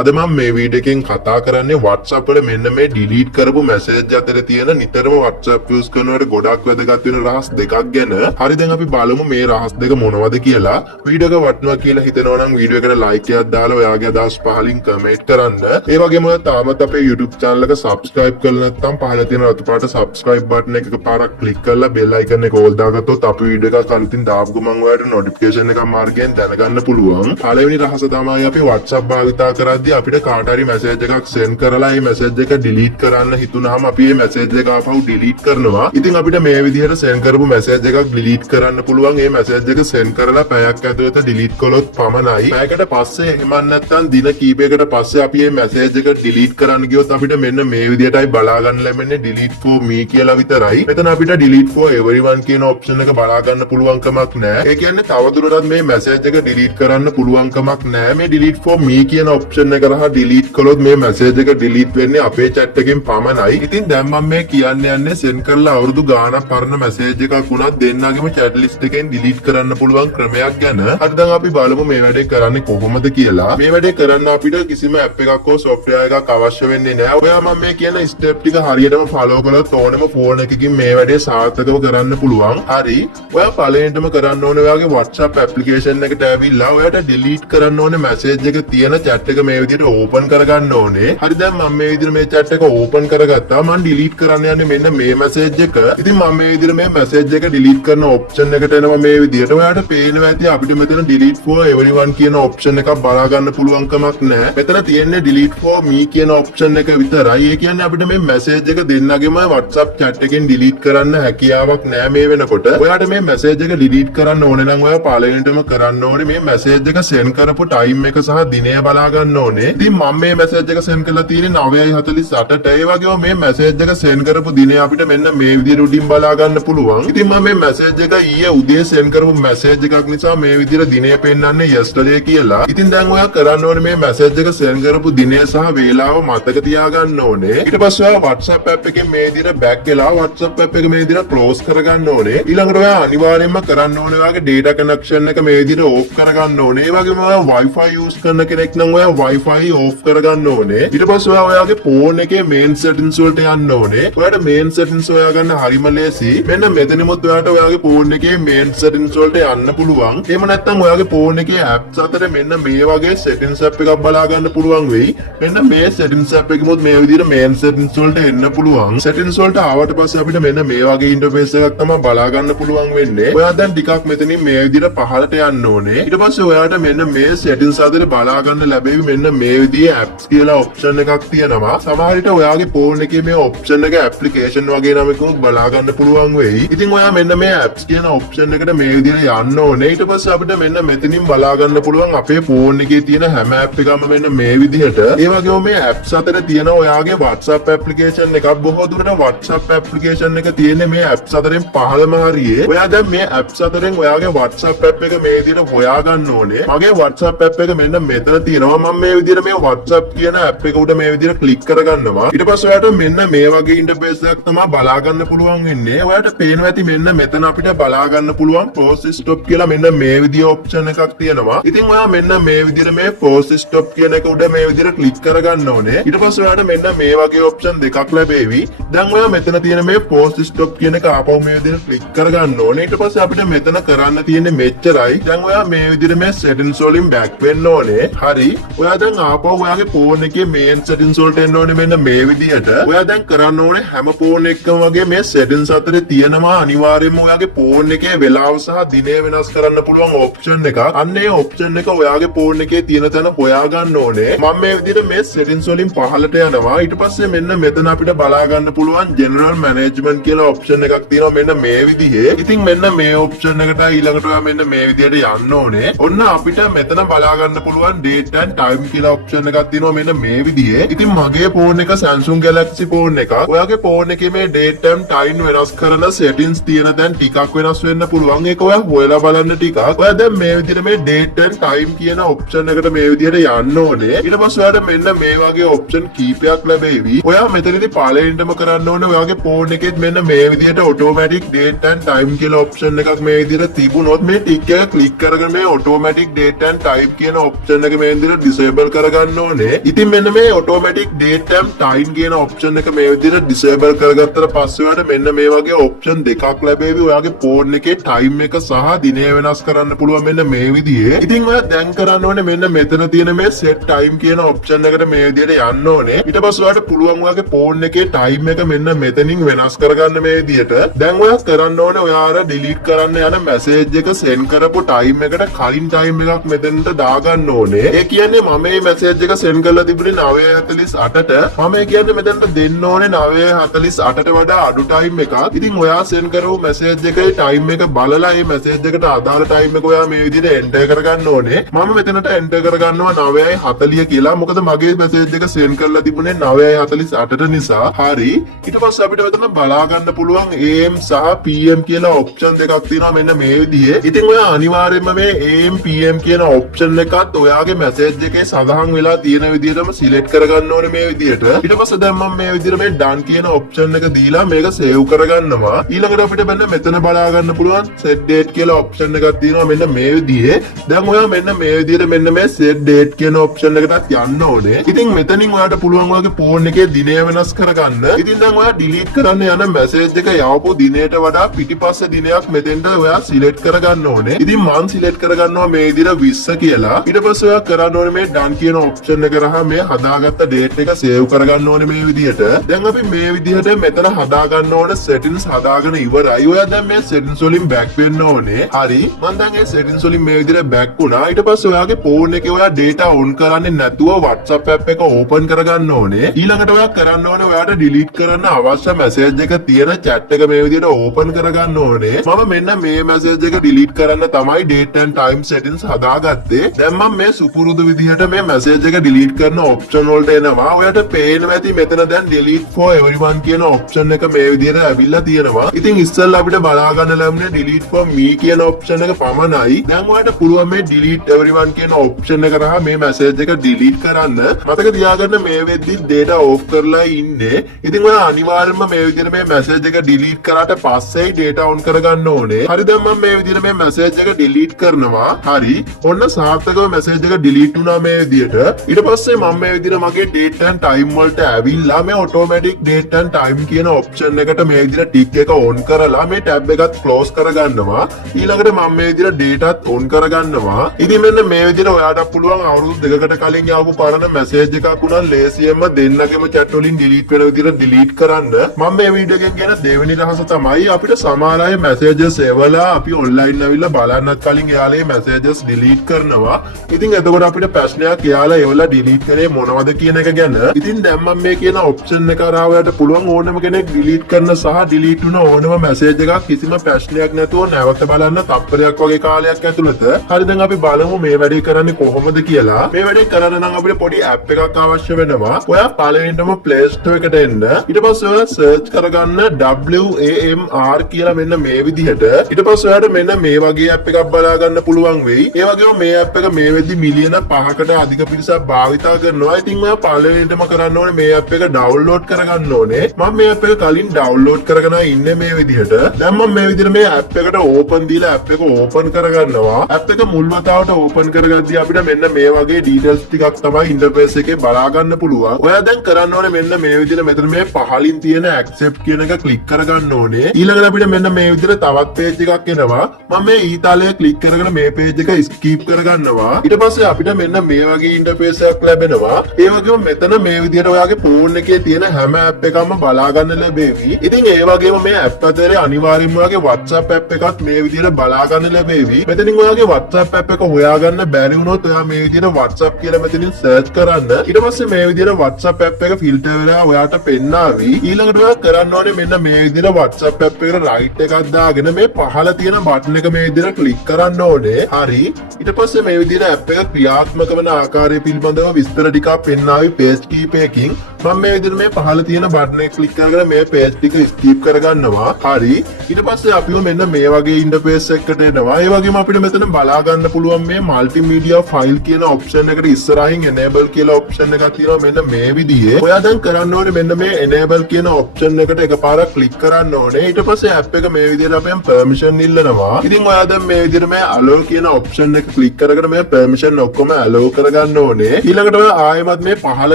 අද මම මේ වීඩියෝ එකෙන් කතා කරන්නේ WhatsApp වල මෙන්න මේ delete කරපු message අතර තියෙන නිතරම WhatsApp use කරනවට ගොඩක් වැදගත් වෙන රහස් දෙකක් ගැන. හරි දැන් අපි බලමු මේ රහස් දෙක මොනවද කියලා. වීඩියෝ එක වටිනවා කියලා හිතනවා නම් වීඩියෝ එකට like එකක් දාලා ඔයාගේ අදහස් පහලින් comment කරන්න. ඒ වගේම ඔයා තාමත් අපේ YouTube channel එක subscribe කරලා නැත්නම් පහළ තියෙන රතු පාට subscribe button එක එකපාරක් click කරලා bell icon එක all දාගත්තොත් අපි වීඩියෝ එකක් අලුතින් දාපු ගමන් ඔයාලට notification එකක් මාර්ගයෙන් දැනගන්න පුළුවන්. පළවෙනි රහස තමයි අපි WhatsApp භාවිතා කරද්දී අපිට කාට හරි මැසේජ් එකක් send කරලා ඒ මැසේජ් එක delete කරන්න හිතුනහම අපි මේ මැසේජ් එක ආපහු delete කරනවා. ඉතින් අපිට මේ විදිහට send කරපු මැසේජ් එකක් delete කරන්න පුළුවන්. මේ මැසේජ් එක send කරලා පැයක් ඇතුළත delete කළොත් පමණයි. පැයකට පස්සේ එහෙම නැත්නම් දින කීපයකට පස්සේ අපි මේ මැසේජ් එක delete කරන්න ගියොත් අපිට මෙන්න මේ විදිහටයි බලා ගන්න ලැබෙන්නේ delete for me කියලා විතරයි. මෙතන අපිට delete for everyone කියන option එක බලා ගන්න පුළුවන් කමක් නැහැ. ඒ කියන්නේ තවදුරටත් මේ මැසේජ් එක delete කරන්න පුළුවන් කමක් නැහැ. මේ delete for me කියන option එක කරා delete කළොත් මේ message එක delete වෙන්නේ අපේ chat එකෙන් පමණයි. ඉතින් දැන් මම මේ කියන්න යන්නේ send කරලා අවුරුදු ගාණක් පරණ message එකක් වුණත් දෙන්නගේම chat list එකෙන් delete කරන්න පුළුවන් ක්‍රමයක් ගැන. අද දැන් අපි බලමු මේ වැඩේ කරන්නේ කොහොමද කියලා. මේ වැඩේ කරන්න අපිට කිසිම app එකක් හෝ software එකක් අවශ්‍ය වෙන්නේ නැහැ. ඔයා මම මේ කියන step ටික හරියටම follow කළොත් ඕනෙම phone එකකින් මේ වැඩේ සාර්ථකව කරන්න පුළුවන්. හරි. ඔයා පළවෙනිටම කරන්න ඕනේ ඔයාගේ WhatsApp application එකට ඇවිල්ලා ඔයාට delete කරන්න ඕනේ message එක තියෙන chat එක මේ විදිහට ඕපන් කරගන්න ඕනේ. හරි දැන් මම මේ විදිහට මේ chat එක ඕපන් කරගත්තා. මම delete කරන්න යන්නේ මෙන්න මේ message එක. ඉතින් මම මේ විදිහට මේ message එක delete කරන option එකට එනවා මේ විදිහට. ඔයාලට පේනවා ඇති අපිට මෙතන delete for everyone කියන option එකක් බලා ගන්න පුළුවන් කමක් නැහැ. මෙතන තියෙන්නේ delete for me කියන option එක විතරයි. ඒ කියන්නේ අපිට මේ message එක දෙන්නගෙම WhatsApp chat එකෙන් delete කරන්න හැකියාවක් නැහැ මේ වෙනකොට. ඔයාලට මේ message එක delete කරන්න ඕනේ නම් ඔයා පළවෙනිටම කරන්න ඕනේ මේ message එක send කරපු time එක සහ දිනය බලා ගන්න ඕනේ. ඉතින් මම මේ message එක send කරලා තියෙන්නේ 9:48ට. ඒ වගේම මේ message එක send කරපු දිනේ අපිට මෙන්න මේ විදිහට උඩින් බලා ගන්න පුළුවන්. ඉතින් මම මේ message එක ඊයේ උදේ send කරපු message එකක් නිසා මේ විදිහට දිනේ පෙන්නන්නේ yesterday කියලා. ඉතින් දැන් ඔයා කරන්න ඕනේ මේ message එක send කරපු දිනේ සහ වේලාව මතක තියාගන්න ඕනේ. ඊට පස්සේ ඔයා WhatsApp app එකෙන් මේ විදිහට back වෙලා WhatsApp app එක මේ විදිහට close කරගන්න ඕනේ. ඊළඟට ඔයා අනිවාර්යයෙන්ම කරන්න ඕනේ ඔයාගේ data connection එක මේ විදිහට off කරගන්න ඕනේ. ඒ වගේම ඔයා Wi-Fi use කරන කෙනෙක් නම් ඔයා Wi-Fi off කරගන්න ඕනේ. ඊට පස්සේ ඔයාගේ phone එකේ main settings වලට යන්න ඕනේ. ඔයාට main settings හොයාගන්න හරිම ලේසි. මෙන්න මෙතනමුත් ඔයාට ඔයාගේ phone එකේ main settings වලට යන්න පුළුවන්. එහෙම නැත්නම් ඔයාගේ phone එකේ apps අතර මෙන්න මේ වගේ settings app එකක් බලා ගන්න පුළුවන් වෙයි. මෙන්න මේ settings app එකෙමුත් මේ විදිහට main settings වලට එන්න පුළුවන්. settings වලට ආවට පස්සේ අපිට මෙන්න මේ වගේ interface එකක් තමයි බලා ගන්න පුළුවන් වෙන්නේ. ඔයා දැන් ටිකක් මෙතනින් මේ විදිහට පහළට යන්න ඕනේ. ඊට පස්සේ ඔයාට මෙන්න මේ settings අතර බලා ගන්න ලැබෙවි මෙන්න මේ විදිහේ apps කියලා option එකක් තියෙනවා. සමහර විට ඔයාගේ phone එකේ මේ option එක application වගේ නමකින් බලා ගන්න පුළුවන් වෙයි. ඉතින් ඔයා මෙන්න මේ apps කියන option එකට මේ විදිහට යන්න ඕනේ. ඊට පස්සේ අපිට මෙන්න මෙතනින් බලා ගන්න පුළුවන් අපේ phone එකේ තියෙන හැම app එකම මෙන්න මේ විදිහට. ඒ වගේම මේ apps අතර තියෙන ඔයාගේ WhatsApp application එකක් බොහෝ දුරට WhatsApp application එක තියෙන්නේ මේ apps අතරින් පහළම හරියේ. ඔයා දැන් මේ apps අතරින් ඔයාගේ WhatsApp app එක මේ විදිහට හොයා ගන්න ඕනේ. මගේ WhatsApp app එක මෙන්න මෙතන තියෙනවා. මම මේ විදිහට මේ WhatsApp කියන app එක උඩ මේ විදිහට ක්ලික් කරගන්නවා. ඊට පස්සේ ඔයාට මෙන්න මේ වගේ ඉන්ටර්ෆේස් එකක් තමයි බලා ගන්න පුළුවන් වෙන්නේ. ඔයාට පේනවා ඇති මෙන්න මෙතන අපිට බලා ගන්න පුළුවන් pause stop කියලා මෙන්න මේ විදිහේ option එකක් තියෙනවා. ඉතින් ඔයා මෙන්න මේ විදිහට මේ pause stop කියන එක උඩ මේ විදිහට ක්ලික් කරගන්න ඕනේ. ඊට පස්සේ ඔයාට මෙන්න මේ වගේ option දෙකක් ලැබෙවි. දැන් ඔයා මෙතන තියෙන මේ pause stop කියන එක ආපහු මේ විදිහට ක්ලික් කරගන්න ඕනේ. ඊට පස්සේ අපිට මෙතන කරන්න තියෙන්නේ මෙච්චරයි. දැන් ඔයා මේ විදිහට මේ settings වලින් back වෙන්න ඕනේ. හරි. ඔයා දැන් ආපහු ඔයාගේ phone එකේ main settings වලට එන්න ඕනේ මෙන්න මේ විදිහට. ඔයා දැන් කරන්න ඕනේ හැම phone එකකම වගේ මේ settings අතරේ තියෙනවා අනිවාර්යයෙන්ම ඔයාගේ phone එකේ වෙලාව සහ දිනය වෙනස් කරන්න පුළුවන් option එකක්. අන්න ඒ option එක ඔයාගේ phone එකේ තියෙන තැන හොයා ගන්න ඕනේ. මම මේ විදිහට මේ settings වලින් පහළට යනවා. ඊට පස්සේ මෙන්න මෙතන අපිට බලා ගන්න පුළුවන් general management කියලා option එකක් තියෙනවා මෙන්න මේ විදිහේ. ඉතින් මෙන්න මේ option එකට ඊළඟට ඔයා මෙන්න මේ විදිහට යන්න ඕනේ. ඔන්න අපිට මෙතන බලා ගන්න පුළුවන් date and time කියලා option එකක් තියෙනවා මෙන්න මේ විදිහේ. ඉතින් මගේ phone එක Samsung Galaxy phone එකක්. ඔයාගේ phone එකේ මේ date and time වෙනස් කරන settings තියෙන තැන් ටිකක් වෙනස් වෙන්න පුළුවන්. ඒක ඔයා හොයලා බලන්න ටිකක්. ඔයා දැන් මේ විදිහට මේ date and time කියන option එකට මේ විදිහට යන්න ඕනේ. ඊට පස්සේ ඔයාට මෙන්න මේ වගේ option කීපයක් ලැබෙවි. ඔයා මෙතනදී පළවෙනිටම කරන්න ඕනේ ඔයාගේ phone එකෙත් මෙන්න මේ විදිහට automatic date and time කියලා option එකක් මේ විදිහට තිබුණොත් මේ ටික එක ක්ලික් කරගෙන මේ automatic date and time කියන option එක මේ විදිහට disable disable කරගන්න ඕනේ. ඉතින් මෙන්න මේ automatic date and time කියන option එක මේ විදිහට disable කරගත්තට පස්සේ ඔයාලට මෙන්න මේ වගේ option දෙකක් ලැබෙවි. ඔයාගේ phone එකේ time එක සහ දිනය වෙනස් කරන්න පුළුවන් මෙන්න මේ විදිහේ. ඉතින් ඔයා දැන් කරන්න ඕනේ මෙන්න මෙතන තියෙන මේ set time කියන option එකට මේ විදිහට යන්න ඕනේ. ඊට පස්සේ ඔයාලට පුළුවන් ඔයාගේ phone එකේ time එක මෙන්න මෙතනින් වෙනස් කරගන්න මේ විදිහට. දැන් ඔයා කරන්න ඕනේ ඔයාලා delete කරන්න යන message එක send කරපු time එකට කලින් time එකක් මෙතනට දාගන්න ඕනේ. ඒ කියන්නේ මම මේ message එක send කරලා තිබුණේ 9:48ට. මම කියන්නේ මෙතනට දෙන්න ඕනේ 9:48ට වඩා අඩු time එකක්. ඉතින් ඔයා send කරපු message එකේ time එක බලලා මේ message එකට අදාළ time එක ඔයා මේ විදිහට enter කරගන්න ඕනේ. මම මෙතනට enter කරගන්නවා 9:40 කියලා. මොකද මගේ message එක send කරලා තිබුණේ 9:48ට නිසා. හරි. ඊට පස්සේ අපිට මෙතන බලා ගන්න පුළුවන් AM සහ PM කියලා option දෙකක් තියෙනවා මෙන්න මේ විදිහේ. ඉතින් ඔයා අනිවාර්යයෙන්ම මේ AM PM කියන option එකත් ඔයාගේ message එකේ සඳහන් වෙලා තියෙන විදිහටම select කරගන්න ඕනේ මේ විදිහට. ඊට පස්සේ දැන් මම මේ විදිහට මේ done කියන option එක දීලා මේක save කරගන්නවා. ඊළඟට අපිට මෙතන බලා ගන්න පුළුවන් set date කියලා option එකක් තියෙනවා මෙන්න මේ විදිහේ. දැන් ඔයා මෙන්න මේ විදිහට මෙන්න මේ set date කියන option එකටත් යන්න ඕනේ. ඉතින් මෙතනින් ඔයාට පුළුවන් ඔයාගේ phone එකේ දිනය වෙනස් කරගන්න. ඉතින් දැන් ඔයා delete කරන්න යන message එක යවපු දිනයට වඩා පිටිපස්සේ දිනයක් මෙතෙන්ට ඔයා select කරගන්න ඕනේ. ඉතින් මම select කරගන්නවා මේ විදිහට 20 කියලා. ඊට පස්සේ ඔයා කරන්න ඕනේ මේ done කියන option එක කරා මේ හදාගත්ත date එක save කරගන්න ඕනේ මේ විදිහට. දැන් අපි මේ විදිහට මෙතන හදාගන්න ඕනේ settings හදාගෙන ඉවරයි. ඔයා දැන් මේ settings වලින් back වෙන්න ඕනේ. හරි. මම දැන් මේ settings වලින් මේ විදිහට back වුණා. ඊට පස්සේ ඔයාගේ phone එකේ ඔයා data on කරන්නේ නැතුව WhatsApp app එක open කරගන්න ඕනේ. ඊළඟට ඔයා කරන්න ඕනේ ඔයාට delete කරන්න අවශ්‍ය message එක තියෙන chat එක මේ විදිහට open කරගන්න ඕනේ. මම මෙන්න මේ message එක delete කරන්න තමයි date and time settings හදාගත්තේ. දැන් මම මේ සුපුරුදු විදිහට මේ message එක delete කරන option වලට එනවා. ඔයාට පේනවා ඇති මෙතන දැන් delete for everyone කියන option එක මේ විදිහට ඇවිල්ලා තියෙනවා. ඉතින් ඉස්සෙල්ලා අපිට බලා ගන්න ලැබුණේ delete for me කියන option එක පමණයි. දැන් ඔයාට පුළුවන් මේ delete everyone කියන option එක කරා මේ message එක delete කරන්න. මතක තියාගන්න මේ වෙද්දි data off කරලා ඉන්නේ. ඉතින් ඔයා අනිවාර්යයෙන්ම මේ විදිහට මේ message එක delete කරාට පස්සේ data on කරගන්න ඕනේ. හරි දැන් මම මේ විදිහට මේ message එක delete කරනවා. හරි. ඔන්න සාර්ථකව message එක delete වුණා මේ විදිහට. ඊට පස්සේ මම මේ විදිහට මගේ date and time වලට ඇවිල්ලා මේ automatic date and time කියන option එකට මේ විදිහට tick එක on කරලා මේ tab එකත් close කරගන්නවා. ඊළඟට මම මේ විදිහට dataත් on කරගන්නවා. ඉතින් මෙන්න මේ විදිහට ඔයාට පුළුවන් අවුරුදු දෙකකට කලින් ආපු පරණ message එකක් උනා ලේසියෙන්ම දෙන්නගෙම chat වලින් delete වෙන විදිහට delete කරන්න. මම මේ වීඩියෝ එකෙන් කියන දෙවෙනි රහස තමයි අපිට සමහර අය messages එවලා අපි online ඇවිල්ලා බලන්නත් කලින් එයාලා මේ messages delete කරනවා. ඉතින් එතකොට අපිට ප්‍රශ්නයක් එයාලා එවලා delete කරේ මොනවද කියන එක ගැන. ඉතින් දැන් මම මේ කියන option එක කරා ඔයාට පුළුවන් ඕනම කෙනෙක් delete කරන සහ delete වුණ ඕනම message එකක් කිසිම ප්‍රශ්නයක් නැතුව නැවත බලන්න තප්පරයක් වගේ කාලයක් ඇතුළත. හරි දැන් අපි බලමු මේ වැඩේ කරන්නේ කොහොමද කියලා. මේ වැඩේ කරන්න නම් අපිට පොඩි app එකක් අවශ්‍ය වෙනවා. ඔයා පළවෙනිටම Play Store එකට එන්න. ඊට පස්සේ ඔයා search කරගන්න WAMR කියලා මෙන්න මේ විදිහට. ඊට පස්සේ ඔයාට මෙන්න මේ වගේ app එකක් බලා ගන්න පුළුවන් වෙයි. ඒ වගේම මේ app එක මේ වෙද්දි මිලියන 5කට අධික පිරිසක් භාවිතා කරනවා. ඉතින් ඔයා පළවෙනිටම කරන්න ඕනේ මේ app එක download කරගන්න ඕනේ. මම මේ app එක කලින් download කරගෙන ඉන්නේ මේ විදිහට. දැන් මම මේ විදිහට මේ app එකට open දීලා app එක open කරගන්නවා. app එක මුල් වතාවට open කරගද්දී අපිට මෙන්න මේ වගේ details ටිකක් තමයි interface එකේ බලා ගන්න පුළුවන්. ඔයා දැන් කරන්න ඕනේ මෙන්න මේ විදිහට මෙතන මේ පහලින් තියෙන accept කියන එක click කරගන්න ඕනේ. ඊළඟට අපිට මෙන්න මේ විදිහට තවත් page එකක් එනවා. මම මේ ඊතාලය click කරගෙන මේ page එක skip කරගන්නවා. ඊට පස්සේ අපිට මෙන්න මේ වගේ interface එකක් ලැබෙනවා. ඒ වගේම මෙතන මේ විදිහට ඔයාගේ phone එකේ තියෙන හැම app එකක්ම බලා ගන්න ලැබෙවි. ඉතින් ඒ වගේම මේ app අතරේ අනිවාර්යයෙන්ම ඔයාගේ WhatsApp app එකත් මේ විදිහට බලා ගන්න ලැබෙවි. මෙතනින් ඔයාගේ WhatsApp app එක හොයාගන්න බැරි වුණොත් ඔයා මේ විදිහට WhatsApp කියලා මෙතනින් search කරන්න. ඊට පස්සේ මේ විදිහට WhatsApp app එක filter වෙලා ඔයාට පෙන්නාවි. ඊළඟට ඔයා කරන්න ඕනේ මෙන්න මේ විදිහට WhatsApp app එකට right එකක් දාගෙන මේ පහළ තියෙන button එක මේ විදිහට click කරන්න ඕනේ. හරි. ඊට පස්සේ මේ විදිහට app එක ක්‍රියාත්මක වන ආකාරය පිළිබඳව විස්තර ටිකක් පෙන්නාවි page කීපයකින්. මම මේ විදිහට මේ පහළ තියෙන button එක click කරගෙන මේ page ටික skip කරගන්නවා. හරි. ඊට පස්සේ අපිව මෙන්න මේ වගේ interface එකකට එනවා. ඒ වගේම අපිට මෙතන බලා ගන්න පුළුවන් මේ multimedia file කියන option එකට ඉස්සරහින් enable කියලා option එකක් තියෙනවා මෙන්න මේ විදිහේ. ඔයා දැන් කරන්න ඕනේ මෙන්න මේ enable කියන option එකට එකපාරක් click කරන්න ඕනේ. ඊට පස්සේ app එක මේ විදිහට අපෙන් permission ඉල්ලනවා. ඉතින් ඔයා දැන් මේ විදිහට මේ allow කියන option එක click කරගෙන මේ permission ඔක්කොම allow කරගන්න කරගන්න ඕනේ. ඊළඟට ඔය ආයෙමත් මේ පහළ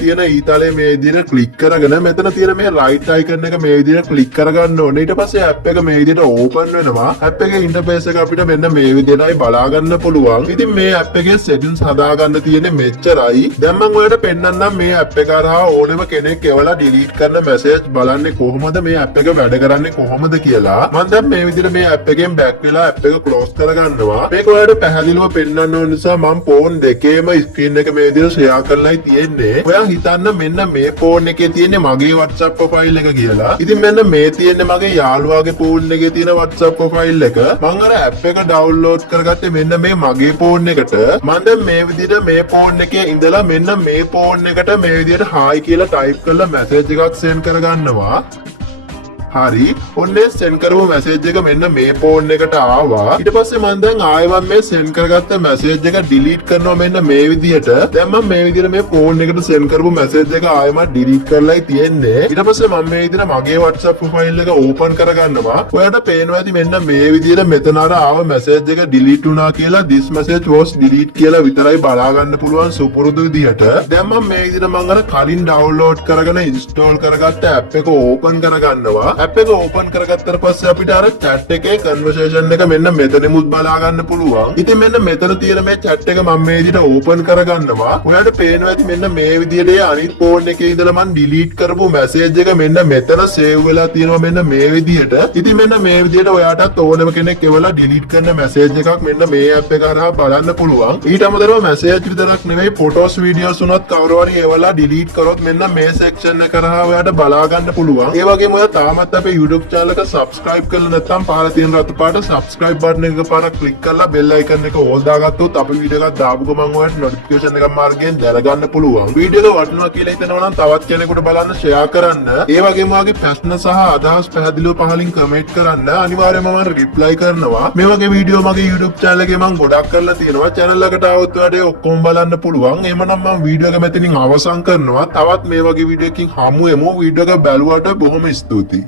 තියෙන ඊතලයේ මේ විදිහට ක්ලික් කරගෙන මෙතන තියෙන මේ රයිට් අයිකන් එක මේ විදිහට ක්ලික් කරගන්න ඕනේ. ඊට පස්සේ ඇප් එක මේ විදිහට ඕපන් වෙනවා. ඇප් එකේ ඉන්ටර්ෆේස් එක අපිට මෙන්න මේ විදිහටයි බලා ගන්න පුළුවන්. ඉතින් මේ ඇප් එකේ settings හදාගන්න තියෙන්නේ මෙච්චරයි. දැන් මම ඔයාලට පෙන්නන්නම් මේ ඇප් එක හරහා ඕනෙම කෙනෙක් එවලා delete කරන message බලන්නේ කොහොමද, මේ ඇප් එක වැඩ කරන්නේ කොහොමද කියලා. මම දැන් මේ විදිහට මේ ඇප් එකෙන් back වෙලා ඇප් එක close කරගන්නවා. මේක ඔයාලට පැහැදිලිව පෙන්නන්න ඕන නිසා මම phone දෙකේම screen එක මේ විදිහට share කරලායි තියෙන්නේ. ඔයා හිතන්න මෙන්න මේ phone එකේ තියෙන්නේ මගේ WhatsApp profile එක කියලා. ඉතින් මෙන්න මේ තියෙන්නේ මගේ යාළුවාගේ phone එකේ තියෙන WhatsApp profile එක. මම අර app එක download කරගත්තේ මෙන්න මේ මගේ phone එකට. මම දැන් මේ විදිහට මේ phone එකේ ඉඳලා මෙන්න මේ phone එකට මේ විදිහට hi කියලා type කරලා message එකක් send කරගන්නවා. හරි, ඔන්නේ send කරපු message එක මෙන්න මේ phone එකට ආවා. ඊට පස්සේ මම දැන් ආයෙත් මේ send කරගත්ත message එක delete කරනවා මෙන්න මේ විදිහට. දැන් මම මේ විදිහට මේ phone එකට send කරපු message එක ආයෙත් delete කරලායි තියෙන්නේ. ඊට පස්සේ මම මේ විදිහට මගේ WhatsApp profile එක open කරගන්නවා. ඔයාලට පේනවා ඇති මෙන්න මේ විදිහට මෙතන අර ආව message එක delete වුණා කියලා this message was delete කියලා විතරයි බලා ගන්න පුළුවන් සුපුරුදු විදිහට. දැන් මම මේ විදිහට මම අර කලින් download කරගෙන install කරගත්ත app එක open කරගන්නවා. app එක open කරගත්තට පස්සේ අපිට අර chat එකේ conversation එක මෙන්න මෙතනෙමුත් බලා ගන්න පුළුවන්. ඉතින් මෙන්න මෙතන තියෙන මේ chat එක මම මේ විදිහට open කරගන්නවා. ඔයාලට පේනවා ඇති මෙන්න මේ විදිහට අනිත් phone එකේ ඉඳලා මම delete කරපු message එක මෙන්න මෙතන save වෙලා තියෙනවා මෙන්න මේ විදිහට. ඉතින් මෙන්න මේ විදිහට ඔයාටත් ඕනම කෙනෙක් එවලා delete කරන message එකක් මෙන්න මේ app එක හරහා බලන්න පුළුවන්. ඊට අමතරව message විතරක් නෙවෙයි photos videos උනත් කවුරු හරි එවලා delete කරොත් මෙන්න මේ section එක හරහා ඔයාට බලා ගන්න පුළුවන්. ඒ වගේම ඔයා තාමත් අපේ YouTube channel එක subscribe කරලා නැත්නම් පාර තියෙන රතු පාට subscribe button එක පාරක් click කරලා bell icon එක all දාගත්තොත් අපි වීඩියෝ එකක් දාපු ගමන් ඔයාලට notification එකක් මාර්ගයෙන් දැනගන්න පුළුවන්. වීඩියෝ එක වටිනවා කියලා හිතනවා නම් තවත් කෙනෙකුට බලන්න share කරන්න. ඒ වගේම ඔයාගේ ප්‍රශ්න සහ අදහස් පැහැදිලිව පහලින් comment කරන්න. අනිවාර්යයෙන්ම මම reply කරනවා. මේ වගේ වීඩියෝ මගේ YouTube channel එකේ මම ගොඩක් කරලා තියෙනවා. channel එකට આવොත් ඔයාලට ඔක්කොම බලන්න පුළුවන්. එහෙමනම් මම වීඩියෝ එක මෙතනින් අවසන් කරනවා. තවත් මේ වගේ වීඩියෝ එකකින් හමු වෙමු. වීඩියෝ එක බැලුවට බොහොම ස්තුතියි.